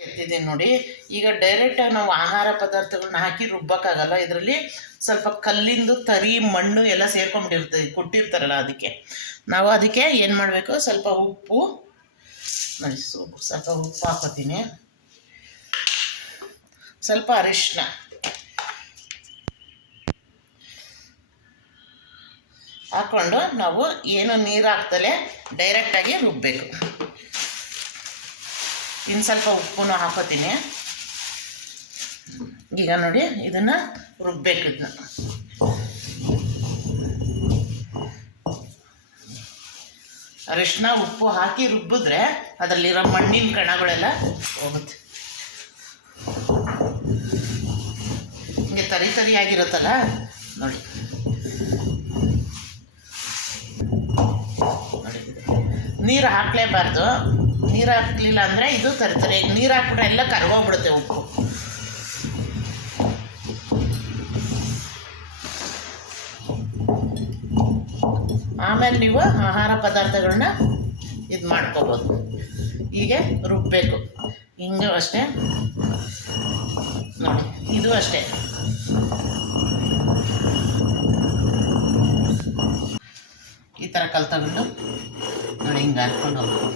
ಎತ್ತಿದ್ದೀನಿ ನೋಡಿ. ಈಗ ಡೈರೆಕ್ಟಾಗಿ ನಾವು ಆಹಾರ ಪದಾರ್ಥಗಳನ್ನ ಹಾಕಿ ರುಬ್ಬಕ್ಕಾಗಲ್ಲ ಇದರಲ್ಲಿ ಸ್ವಲ್ಪ ಕಲ್ಲಿಂದು, ತರಿ, ಮಣ್ಣು ಎಲ್ಲ ಸೇರ್ಕೊಂಡ್ಬಿಟ್ಟಿರ್ತದೆ ಕೊಟ್ಟಿರ್ತಾರಲ್ಲ ಅದಕ್ಕೆ. ನಾವು ಅದಕ್ಕೆ ಏನು ಮಾಡಬೇಕು? ಸ್ವಲ್ಪ ಉಪ್ಪು. ನೋಡಿ ಸ್ವಲ್ಪ ಉಪ್ಪು ಹಾಕೋತೀನಿ. ಸ್ವಲ್ಪ ಅರಿಶಿನ ಹಾಕ್ಕೊಂಡು ನಾವು ಏನು ನೀರು ಹಾಕ್ದಲೆ ಡೈರೆಕ್ಟಾಗಿ ರುಬ್ಬಬೇಕು ಇನ್ನು ಸ್ವಲ್ಪ ಉಪ್ಪು ಹಾಕೋತೀನಿ. ಈಗ ನೋಡಿ, ಇದನ್ನು ರುಬ್ಬೇಕು ಇದನ್ನ ಅರಿಶಿನ, ಉಪ್ಪು ಹಾಕಿ ರುಬ್ಬಿದ್ರೆ ಅದರಲ್ಲಿರೋ ಮಣ್ಣಿನ ಕಣಗಳೆಲ್ಲ ಹೋಗುತ್ತೆ. ಹಿಂಗೆ ತರಿ ತರಿಯಾಗಿರುತ್ತಲ್ಲ, ನೋಡಿ. ನೋಡಿ. ನೀರು ಹಾಕಲೇಬಾರ್ದು. ನೀರು ಹಾಕ್ಲಿಲ್ಲ ಅಂದರೆ ಇದು ತರ್ತರೆ. ನೀರು ಹಾಕ್ಬಿಟ್ರೆ ಎಲ್ಲ ಕರ್ಗೋಗ್ಬಿಡುತ್ತೆ ಉಪ್ಪು. ಆಮೇಲೆ ನೀವು ಆಹಾರ ಪದಾರ್ಥಗಳನ್ನ ಇದು ಮಾಡ್ಕೋಬೋದು. ಹೀಗೆ ರುಬ್ಬಬೇಕು ಹಿಂಗೂ ಅಷ್ಟೇ. ನೋಡಿ, ಇದು ಅಷ್ಟೇ. ಈ ಥರ ಕಲ್ ನೋಡಿ, ಹಿಂಗೆ ಹಾಕ್ಕೊಂಡು ಹೋಗ್ಬೇಕು.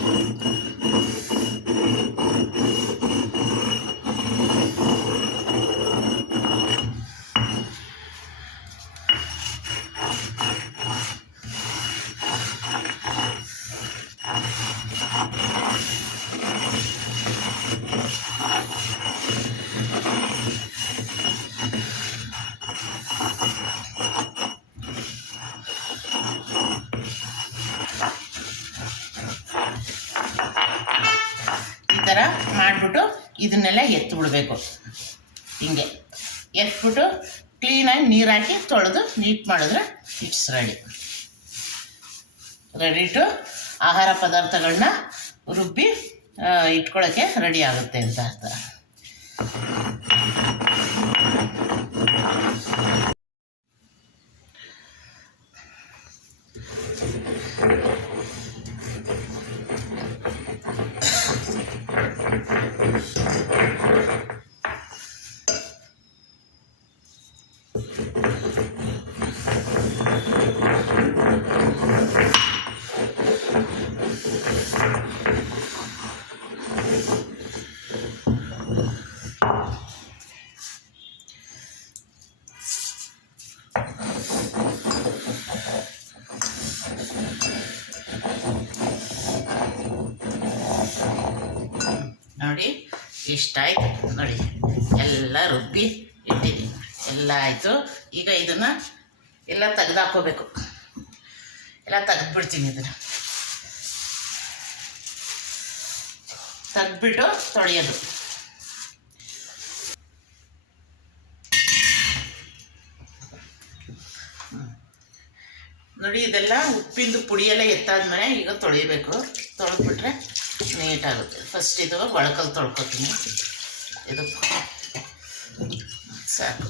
Sleepy. ಮಾಡಿಬಿಟ್ಟು ಇದನ್ನೆಲ್ಲ ಎತ್ತು ಬಿಡಬೇಕು. ಹಿಂಗೆ. ಎತ್ಬಿಟ್ಟು ಕ್ಲೀನಾಗಿ ನೀರು ಹಾಕಿ ತೊಳೆದು ನೀಟ್ ಮಾಡಿದ್ರೆ ಇಟ್ಸ್ ರೆಡಿ ರೆಡಿ ಟು ಆಹಾರ ಪದಾರ್ಥಗಳನ್ನ ರುಬ್ಬಿ ಇಟ್ಕೊಳ್ಳೋಕ್ಕೆ ರೆಡಿ ಆಗುತ್ತೆ ಅಂತ ಅರ್ಥ. ಇಷ್ಟಾಯ್ತು ನೋಡಿ, ಎಲ್ಲ ರುಬ್ಬಿ ಇಟ್ಟಿದ್ದೀನಿ. ಎಲ್ಲ ಆಯಿತು. ಈಗ ಇದನ್ನು ಎಲ್ಲ ತೆಗ್ದಾಕೋಬೇಕು. ಎಲ್ಲ ತೆಗೆದ್ಬಿಡ್ತೀನಿ ಇದನ್ನು. ತೆಗ್ದ್ಬಿಟ್ಟು ತೊಳೆಯೋದು. ನೋಡಿ, ಇದೆಲ್ಲ ಉಪ್ಪಿಂದು ಪುಡಿಯೆಲ್ಲ ಎತ್ತಾದ್ಮೇಲೆ ಈಗ ತೊಳಿಬೇಕು ತೊಳೆದ್ಬಿಟ್ರೆ ನೀಟಾಗುತ್ತೆ. ಫಸ್ಟ್ ಇದು ಒಳಕಲ್ಲಿ ತೊಳ್ಕೊತೀನಿ. ಇದು ಸಾಕು.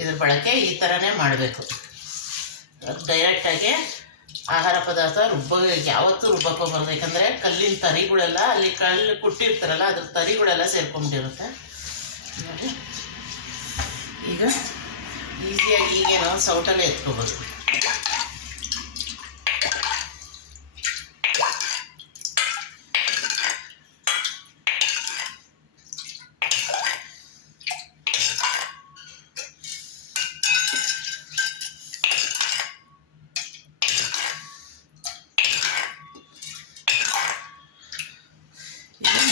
ಇದ್ರ ಬಳಕೆ ಈ ಥರನೇ ಮಾಡಬೇಕು. ಡೈರೆಕ್ಟಾಗಿ ಆಹಾರ ಪದಾರ್ಥ ರುಬ್ಬ ಯಾವತ್ತೂ ರುಬ್ಬಕ್ಕೋಗ್ಬಾರ್ದು ಯಾಕಂದರೆ ಕಲ್ಲಿನ ತರಿಗಳೆಲ್ಲ, ಅಲ್ಲಿ ಕಲ್ಲು ಕುಟ್ಟಿರ್ತಾರಲ್ಲ, ಅದ್ರ ತರಿಗಳೆಲ್ಲ ಸೇರ್ಕೊಂಡ್ಬಿಟ್ಟಿರುತ್ತೆ ನೋಡಿ. ಈಗ ಈಸಿಯಾಗಿ ಹೀಗೆ ನಾವು ಸೌಟಲ್ಲೇ ಎತ್ಕೋಬೋದು ಈಗ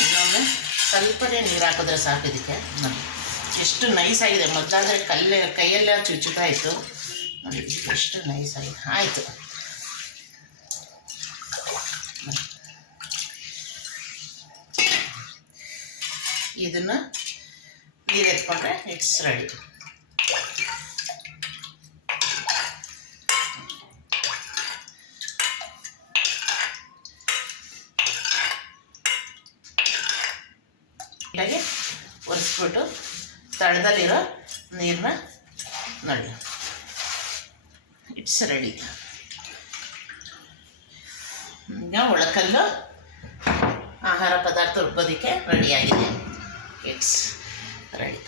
ಇನ್ನೊಮ್ಮೆ ಸ್ವಲ್ಪನೇ ನೀರು ಹಾಕಿದ್ರೆ ಸಾಕು ಇದಕ್ಕೆ. ನೋಡಿ, ಎಷ್ಟು ನೈಸ್ ಆಗಿದೆ. ಮೊದಲಾದರೆ ಕಲ್ಲೇ, ಕೈಯೆಲ್ಲ ಚುಚ್ಚುತ್ತಾ ಇತ್ತು. ನೋಡಿ, ಎಷ್ಟು ನೈಸ್ ಆಗಿದೆ. ಆಯಿತು. ಇದನ್ನು ನೀರು ಎತ್ಕೊಂಡ್ರೆ ಇಟ್ಸ್ ರೆಡಿ ಹಾಗೆ ಒರೆಸ್ಬಿಟ್ಟು ತಳದಲ್ಲಿರೋ ನೀರನ್ನ ನೋಡಿ. It's ready. ಈಗ ಒಳಕಲ್ಲು ಆಹಾರ ಪದಾರ್ಥ ರುಬ್ಬೋದಕ್ಕೆ ರೆಡಿಯಾಗಿದೆ ಇಟ್ಸ್ ರೆಡಿ